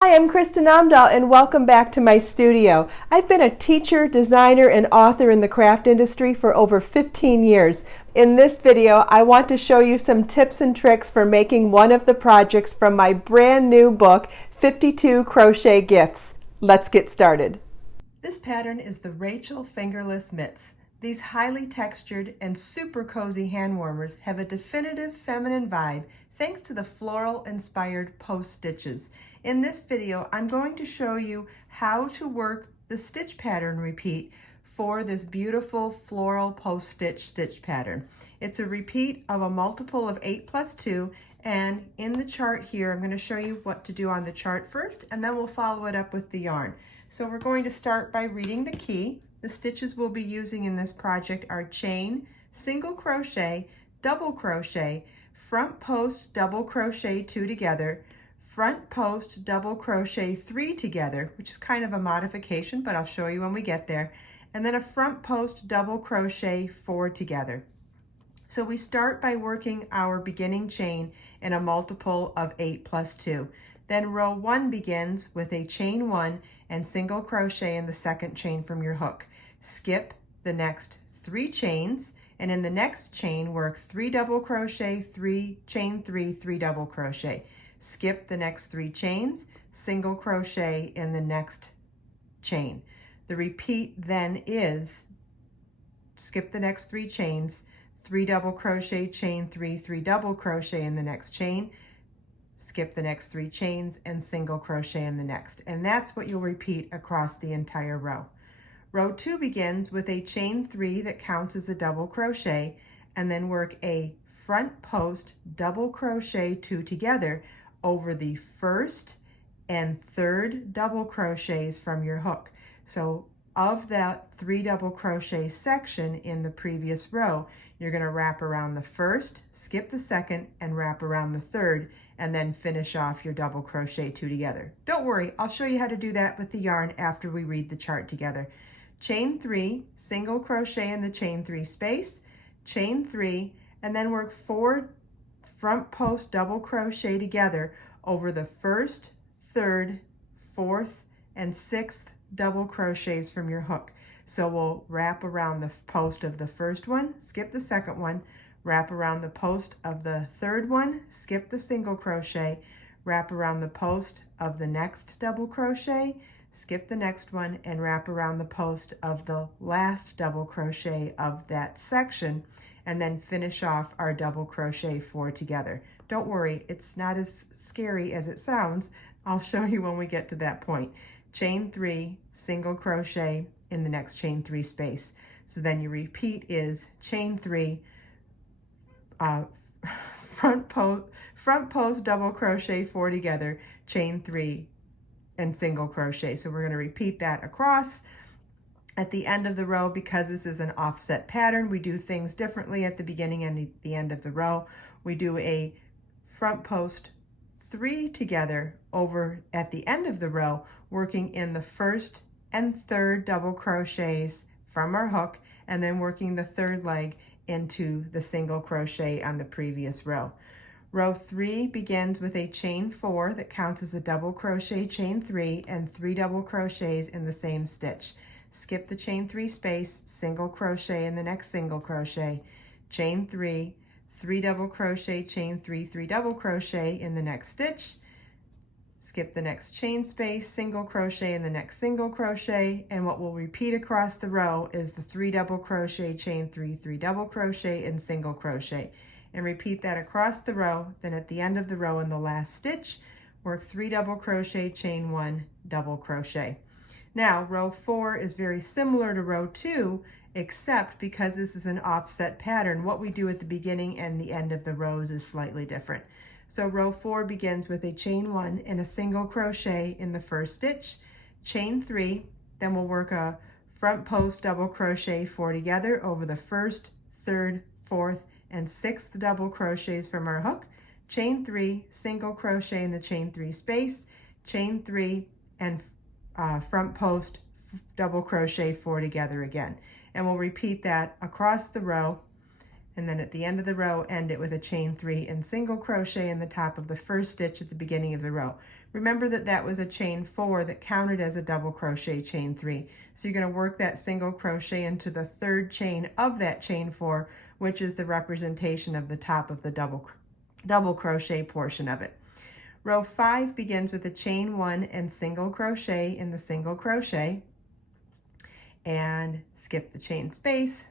Hi, I'm Kristin Omdahl and welcome back to my studio. I've been a teacher, designer, and author in the craft industry for over 15 years. In this video, I want to show you some tips and tricks for making one of the projects from my brand new book, 52 Crochet Gifts. Let's get started. This pattern is the Rachel Fingerless Mitts. These highly textured and super cozy hand warmers have a definitive feminine vibe thanks to the floral-inspired post stitches. In this video, I'm going to show you how to work the stitch pattern repeat for this beautiful floral post stitch pattern. It's a repeat of a multiple of 8 plus 2, and in the chart here, I'm going to show you what to do on the chart first, and then we'll follow it up with the yarn. So we're going to start by reading the key. The stitches we'll be using in this project are chain, single crochet, double crochet, front post double crochet 2 together, front post double crochet 3 together, which is kind of a modification, but I'll show you when we get there, and then a front post double crochet 4 together. So we start by working our beginning chain in a multiple of 8 plus 2. Then row 1 begins with a chain 1 and single crochet in the second chain from your hook. Skip the next 3 chains, and in the next chain work 3 double crochet, 3 chain 3, 3 double crochet. Skip the next 3 chains, single crochet in the next chain. The repeat then is skip the next 3 chains, 3 double crochet, chain 3, 3 double crochet in the next chain, skip the next 3 chains, and single crochet in the next. And that's what you'll repeat across the entire row. Row 2 begins with a chain 3 that counts as a double crochet, and then work a front post double crochet 2 together over the first and third double crochets from your hook. So of that 3 double crochet section in the previous row, you're going to wrap around the first, skip the second, and wrap around the third, and then finish off your double crochet 2 together. Don't worry, I'll show you how to do that with the yarn after we read the chart together. Chain 3, single crochet in the chain 3 space, chain 3, and then work 4 front post double crochet together over the first, third, fourth, and sixth double crochets from your hook. So we'll wrap around the post of the first one, skip the second one, wrap around the post of the third one, skip the single crochet, wrap around the post of the next double crochet, skip the next one, and wrap around the post of the last double crochet of that section, and then finish off our double crochet 4 together. Don't worry, it's not as scary as it sounds. I'll show you when we get to that point. Chain 3, single crochet in the next chain 3 space. So then your repeat is chain 3, front post double crochet 4 together, chain 3, and single crochet. So we're going to repeat that across. At the end of the row, because this is an offset pattern, we do things differently at the beginning and the end of the row. We do a front post 3 together over at the end of the row, working in the first and third double crochets from our hook, and then working the third leg into the single crochet on the previous row. Row 3 begins with a chain 4 that counts as a double crochet, chain 3, and 3 double crochets in the same stitch. Skip the chain 3 space, single crochet in the next single crochet, chain 3, 3 double crochet, chain 3, 3 double crochet in the next stitch, skip the next chain space, single crochet in the next single crochet, and what we'll repeat across the row is the 3 double crochet, chain 3, 3 double crochet, and single crochet. And repeat that across the row. Then at the end of the row in the last stitch, work 3 double crochet, chain 1, double crochet. Now, row 4 is very similar to row 2, except because this is an offset pattern, what we do at the beginning and the end of the rows is slightly different. So row 4 begins with a chain 1 and a single crochet in the first stitch, chain 3, then we'll work a front post double crochet 4 together over the first, third, fourth, and sixth double crochets from our hook, chain 3, single crochet in the chain 3 space, chain 3, and front post double crochet 4 together again. And we'll repeat that across the row, and then at the end of the row end it with a chain 3 and single crochet in the top of the first stitch at the beginning of the row. Remember that that was a chain 4 that counted as a double crochet chain 3. So you're going to work that single crochet into the third chain of that chain 4, which is the representation of the top of the double crochet portion of it. Row 5 begins with a chain 1 and single crochet in the single crochet, and skip the chain space,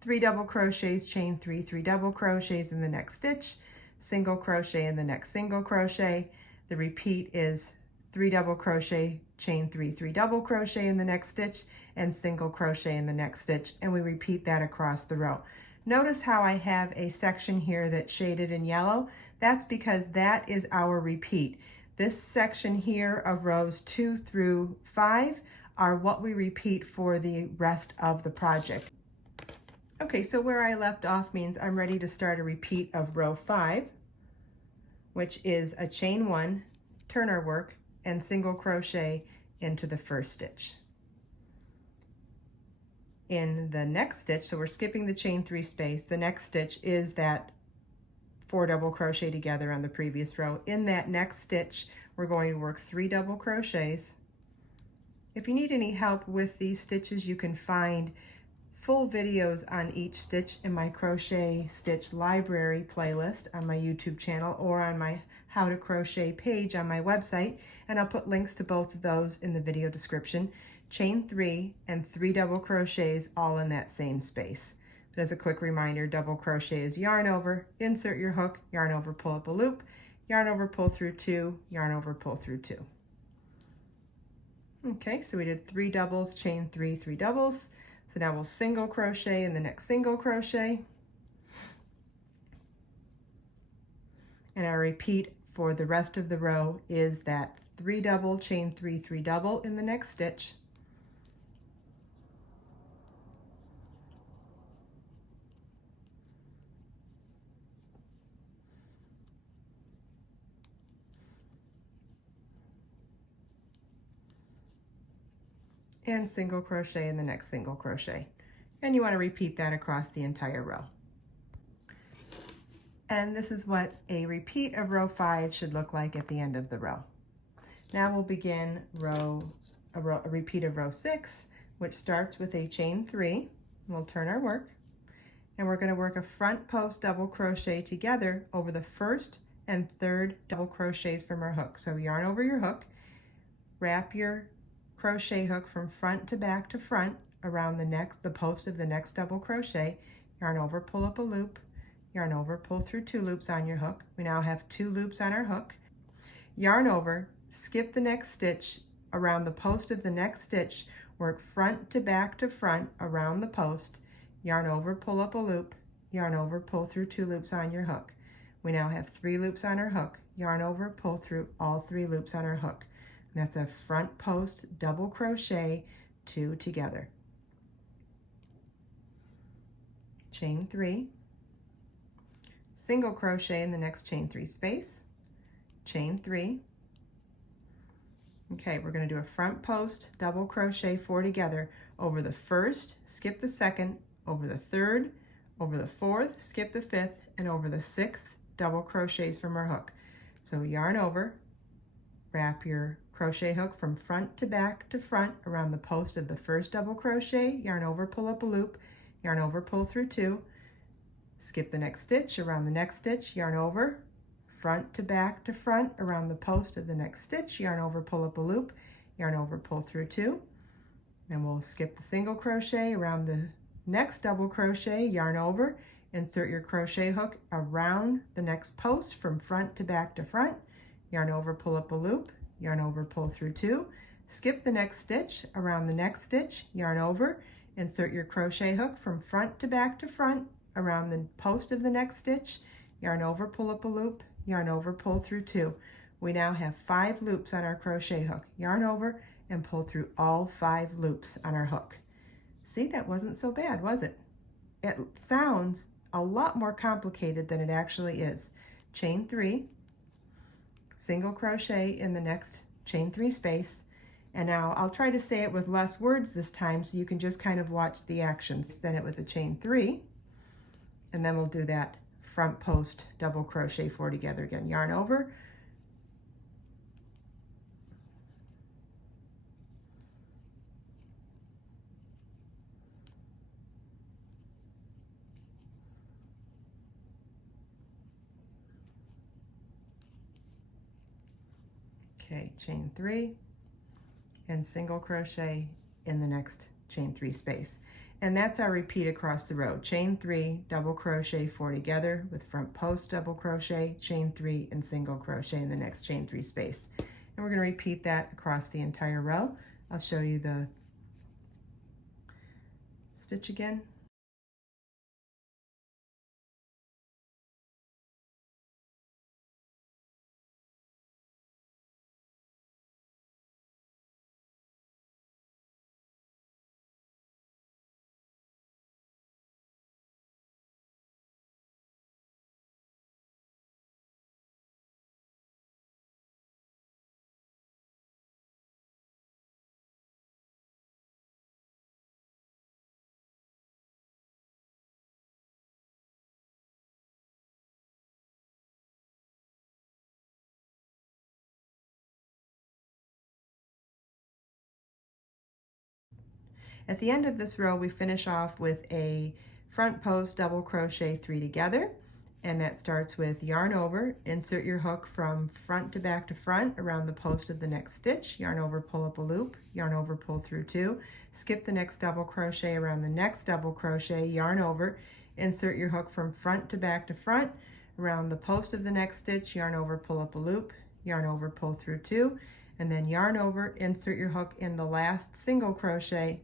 3 double crochets, chain 3, 3 double crochets in the next stitch, single crochet in the next single crochet. The repeat is 3 double crochet, chain 3, 3 double crochet in the next stitch, and single crochet in the next stitch, and we repeat that across the row. Notice how I have a section here that's shaded in yellow. That's because that is our repeat. This section here of rows 2 through 5 are what we repeat for the rest of the project. Okay, so where I left off means I'm ready to start a repeat of row 5, which is a chain 1, turn our work, and single crochet into the first stitch. In the next stitch, so we're skipping the chain 3 space, the next stitch is that 4 double crochet together on the previous row. In that next stitch, we're going to work 3 double crochets. If you need any help with these stitches, you can find full videos on each stitch in my crochet stitch library playlist on my YouTube channel or on my How to Crochet page on my website, and I'll put links to both of those in the video description. Chain 3 and 3 double crochets all in that same space. But as a quick reminder, double crochet is yarn over, insert your hook, yarn over, pull up a loop, yarn over, pull through 2, yarn over, pull through 2. Okay, so we did 3 doubles, chain 3, 3 doubles. So now we'll single crochet in the next single crochet. And our repeat for the rest of the row is that 3 double, chain 3, 3 double in the next stitch. And single crochet in the next single crochet. And you want to repeat that across the entire row. And this is what a repeat of row 5 should look like at the end of the row. Now we'll begin a repeat of row 6, which starts with a chain 3. We'll turn our work, and we're going to work a front post double crochet together over the first and third double crochets from our hook. So yarn over your hook, wrap your crochet hook from front to back to front around the post of the next double crochet, yarn over, pull up a loop, yarn over, pull through 2 loops on your hook. We now have 2 loops on our hook. Yarn over, skip the next stitch around the post of the next stitch, work front to back to front around the post, yarn over, pull up a loop, yarn over, pull through 2 loops on your hook. We now have 3 loops on our hook, yarn over, pull through all 3 loops on our hook. And that's a front post double crochet 2 together. Chain 3, single crochet in the next chain 3 space, chain 3. Okay, we're going to do a front post double crochet 4 together over the first, skip the second, over the third, over the fourth, skip the fifth, and over the 6th double crochets from our hook. So yarn over, wrap your crochet hook from front to back to front around the post of the first double crochet, yarn over, pull up a loop, yarn over, pull through 2, skip the next stitch, around the next stitch, yarn over, front to back to front around the post of the next stitch, yarn over, pull up a loop, yarn over, pull through 2, and we'll skip the single crochet around the next double crochet, yarn over, insert your crochet hook around the next post from front to back to front, yarn over, pull up a loop, yarn over, pull through 2, skip the next stitch, around the next stitch, yarn over, insert your crochet hook from front to back to front around the post of the next stitch, yarn over, pull up a loop, yarn over, pull through 2. We now have 5 loops on our crochet hook. Yarn over and pull through all 5 loops on our hook. See, that wasn't so bad, was it? It sounds a lot more complicated than it actually is. Chain 3, single crochet in the next chain 3 space, and now I'll try to say it with less words this time so you can just kind of watch the actions. Then it was a chain 3, and then we'll do that front post double crochet 4 together again. Yarn over, Okay, chain 3 and single crochet in the next chain 3 space. And that's our repeat across the row. Chain 3, double crochet 4 together with front post double crochet, chain 3 and single crochet in the next chain 3 space. And we're going to repeat that across the entire row. I'll show you the stitch again. At the end of this row, we finish off with a front post double crochet 3 together, and that starts with yarn over, insert your hook from front to back to front around the post of the next stitch, yarn over, pull up a loop, yarn over, pull through 2, skip the next double crochet around the next double crochet, yarn over, insert your hook from front to back to front around the post of the next stitch, yarn over, pull up a loop, yarn over, pull through 2, and then yarn over, insert your hook in the last single crochet,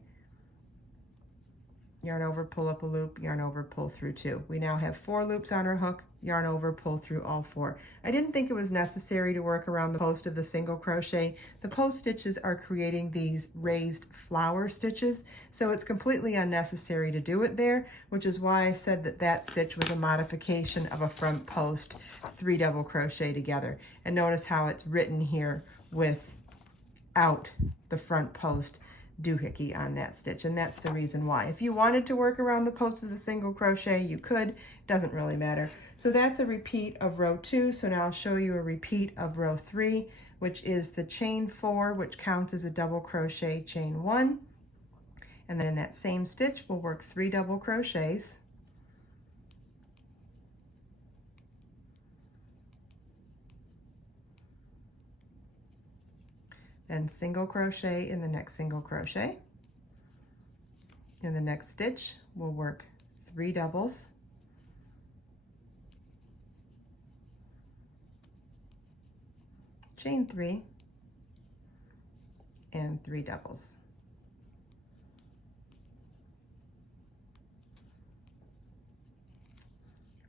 yarn over, pull up a loop, yarn over, pull through 2. We now have 4 loops on our hook, yarn over, pull through all 4. I didn't think it was necessary to work around the post of the single crochet. The post stitches are creating these raised flower stitches, so it's completely unnecessary to do it there, which is why I said that that stitch was a modification of a front post 3 double crochet together. And notice how it's written here without the front post doohickey on that stitch, and that's the reason why. If you wanted to work around the post of the single crochet, you could. Doesn't really matter. So that's a repeat of row 2. So now I'll show you a repeat of row 3, which is the chain 4, which counts as a double crochet, chain 1, and then in that same stitch we'll work 3 double crochets, then single crochet in the next single crochet. In the next stitch, we'll work 3 doubles, chain 3, and 3 doubles.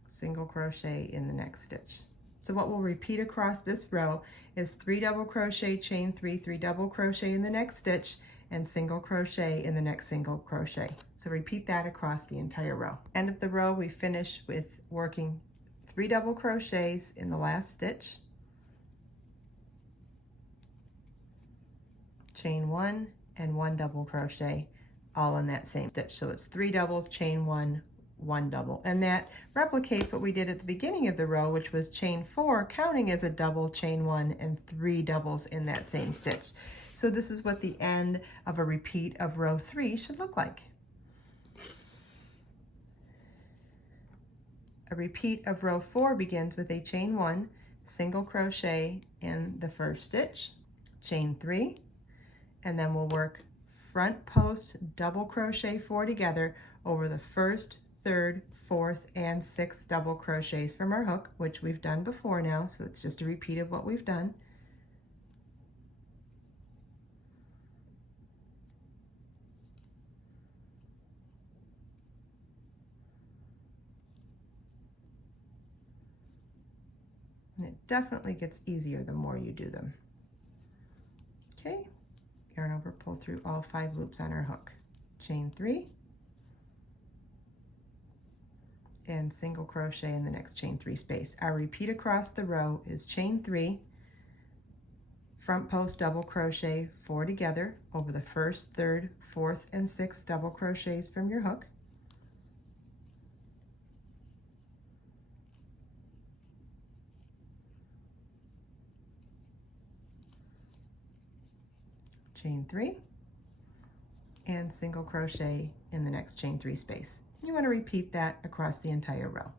Single crochet in the next stitch. So what we'll repeat across this row is 3 double crochet, chain 3, 3 double crochet in the next stitch, and single crochet in the next single crochet. So repeat that across the entire row. End of the row, we finish with working 3 double crochets in the last stitch, chain 1, and 1 double crochet all in that same stitch. So it's 3 doubles, chain 1, 1 double, and that replicates what we did at the beginning of the row, which was chain 4 counting as a double, chain 1, and 3 doubles in that same stitch. So this is what the end of a repeat of row 3 should look like. A repeat of row 4 begins with a chain 1, single crochet in the first stitch, chain 3, and then we'll work front post double crochet 4 together over the first, third, fourth, and sixth double crochets from our hook, which we've done before now, so it's just a repeat of what we've done. And it definitely gets easier the more you do them. Okay, yarn over, pull through all 5 loops on our hook, chain 3, and single crochet in the next chain 3 space. Our repeat across the row is chain 3, front post double crochet 4 together over the first, third, fourth, and sixth double crochets from your hook, chain 3, and single crochet in the next chain 3 space. You want to repeat that across the entire row.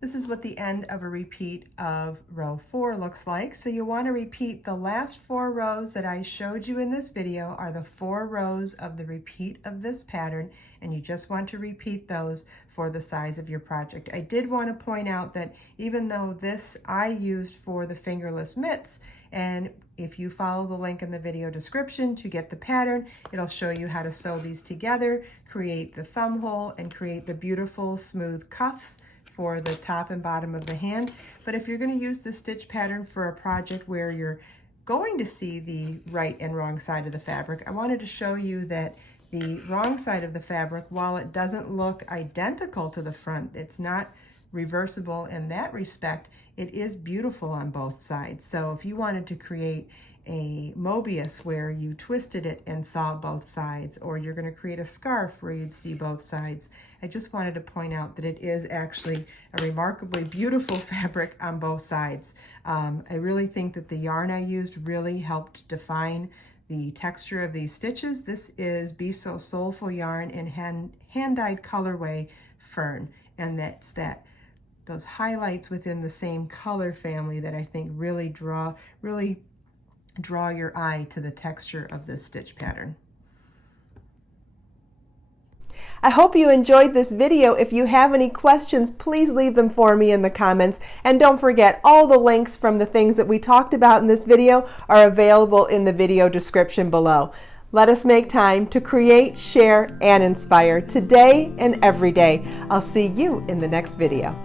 This is what the end of a repeat of row 4 looks like. So you want to repeat the last 4 rows that I showed you in this video are the 4 rows of the repeat of this pattern, and you just want to repeat those for the size of your project. I did want to point out that even though this I used for the fingerless mitts, and if you follow the link in the video description to get the pattern, it'll show you how to sew these together, create the thumb hole, and create the beautiful smooth cuffs for the top and bottom of the hand. But if you're going to use the stitch pattern for a project where you're going to see the right and wrong side of the fabric, I wanted to show you that the wrong side of the fabric, while it doesn't look identical to the front, it's not reversible in that respect, it is beautiful on both sides. So if you wanted to create a Mobius where you twisted it and saw both sides, or you're going to create a scarf where you'd see both sides, I just wanted to point out that it is actually a remarkably beautiful fabric on both sides. I really think that the yarn I used really helped define the texture of these stitches. This is Be So Soulful yarn in hand-dyed colorway Fern, and that's those highlights within the same color family that I think really draw your eye to the texture of this stitch pattern. I hope you enjoyed this video. If you have any questions, please leave them for me in the comments. And don't forget, all the links from the things that we talked about in this video are available in the video description below. Let us make time to create, share, and inspire today and every day. I'll see you in the next video.